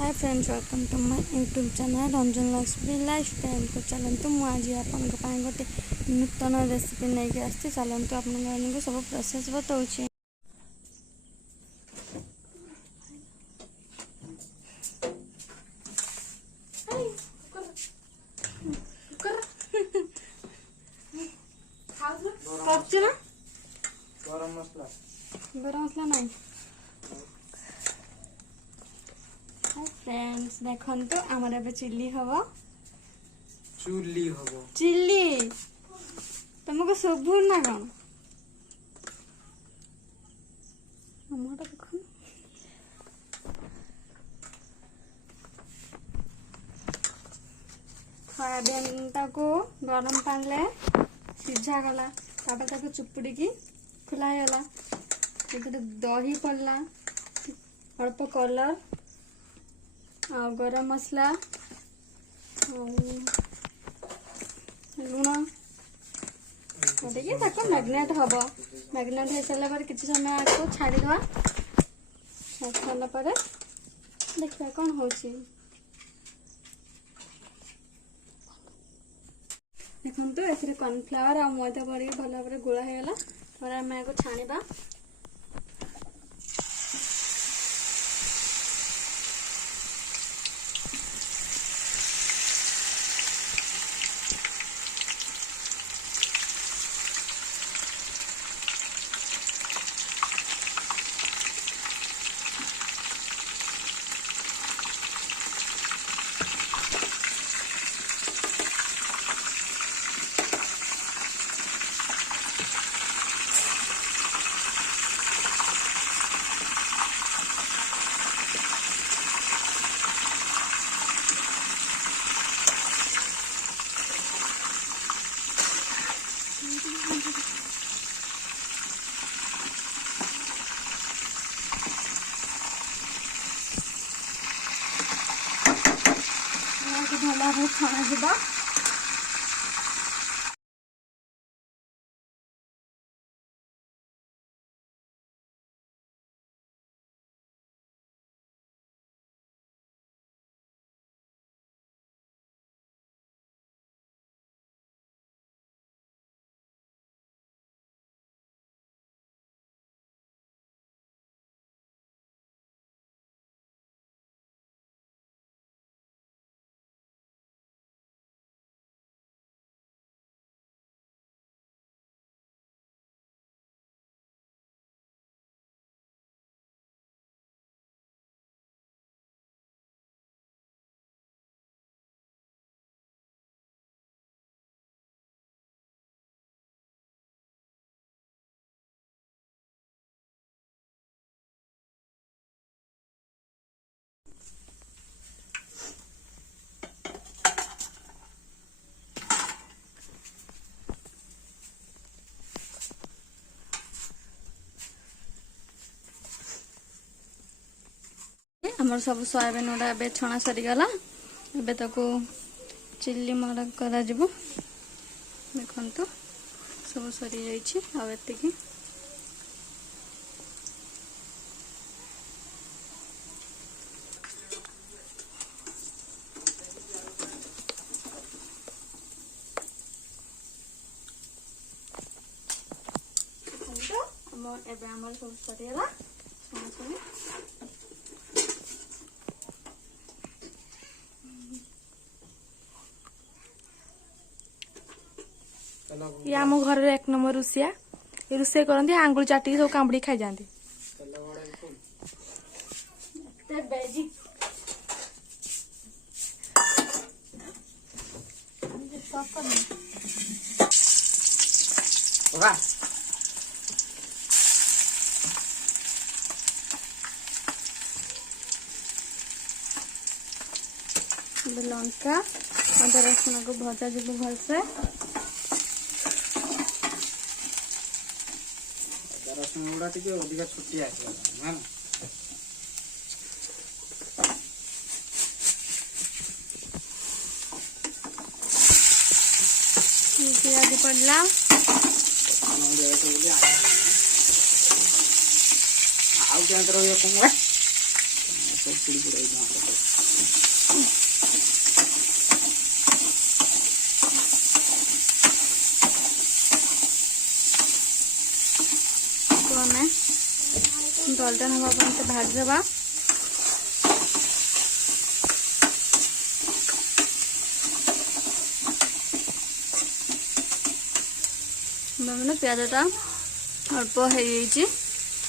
Hi friends, welcome to my YouTube channel Ranjan Lakshmi lifestyle को। चलतु मुझे आपन गोटे नूतन रेसिपी नहीं के आसती। चलतु आपको सब प्रोसेस बताऊँ। गरम मसला नहीं फ्रेंड्स, देखो आमर ए चिल्ली हम चिल्ली तुमको शुभु ना कौन देख सोयाबीन को गरम पानी सीझा गला चुपुड़ी की खुला गला दही पड़ला अल्प कलर आ गरम मसला लुण देखिए मैग्नेट हम मैग्नेट हो सारा पर किसी समय आपको छाड़ीदे सारापर देखा कौन हो देखो ए कॉर्नफ्लावर आ मैदा पड़ भल भाव गोला होगा और आम छाणीबा। भल भाव छणा जा आमर सब सोयाबीन गुड़ा ए छणा सरीगला। एबे ताको चिल्ली मर करा जिवो। देखंतु सब सरी जाइछि आ एतिकी एबे आमर सब सरीगला छणा छणी। ये आम घर एक नंबर रुषिया रोसे करती आंगुल चाटिक सब कामुड़ी खाई जाती। लंका अदा रसुण को भजा जी भलसे रसुण गुड़ा टे अधिक छुट्टी आस पियाज पड़ला आउ क्या सब पुड़ी पुड़ाई ना तो हमें गोल्डन हवा पर्यंत भाजदेवा। मैंने प्याजटा अल्प हो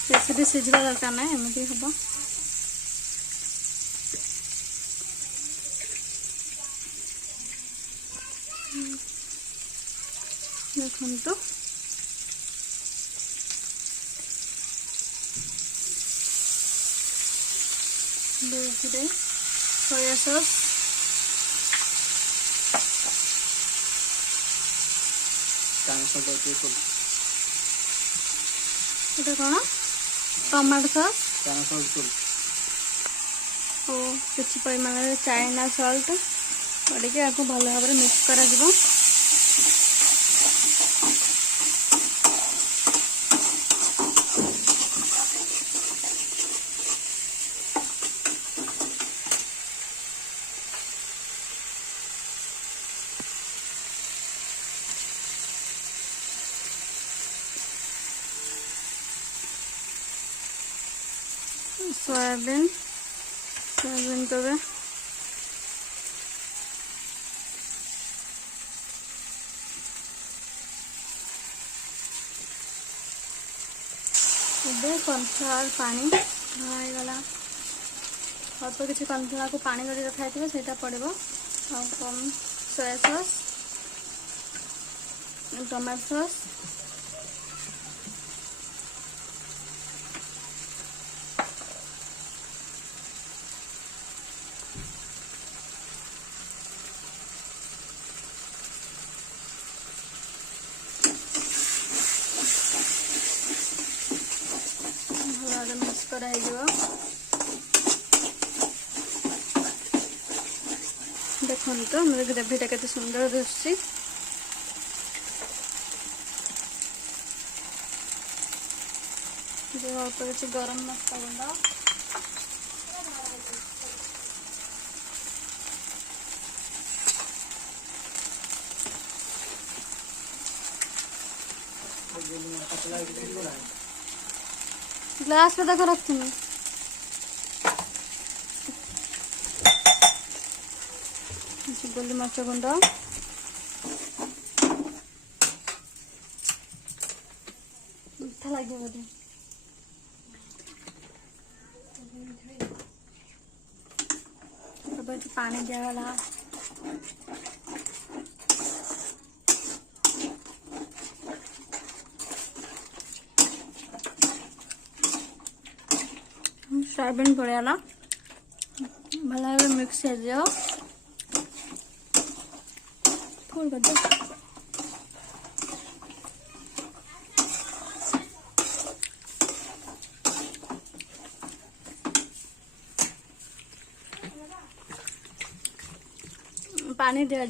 बेसी भी सीझा दरकार ना एमती हम। देखो धीरे सोया सॉस এটা कौन टमाटो सॉस और किसी परिमाण चाइना सॉल्ट पड़े आपको भल भाव में मिक्स करा जिवो। सोयाबीन को भी कॉर्नफ्लावर पानी गला अल्प किसी कॉर्नफ्लावर को पानी कर रखा है से पड़ो और कम soya sauce tomato sauce mix कर देखो तो मेरे ग्रेवीटा केते सुंदर दिशुची। अल्प किसी गरम मसला गुंड ग्लास पे देखो रखती हूँ गोली मरच गुंड मीठा लगे बोधे पानी दियागला सोयाबीन पड़ेगा भल भाव मिक्स हो जाओ फुल कर दो। पानी दिया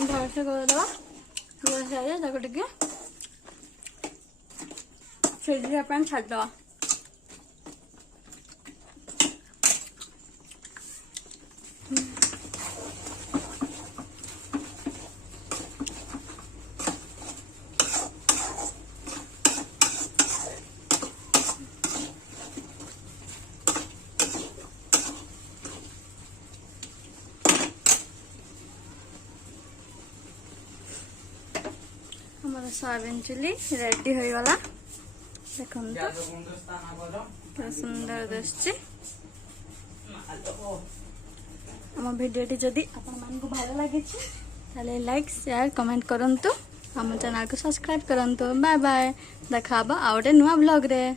भल से करदे टे फ्रिज पे छाड़द हमारा सोयाबीन चिल्ली रेडी हो गला। देखो तो सुंदर दिशुची आम भिडियोटी जदि आपको भल लगी लाइक शेयर कमेंट करंतु आम चैनल को सब्सक्राइब करंतु। बाय बाय देखा आउ गोटे नुआ ब्लॉग रे।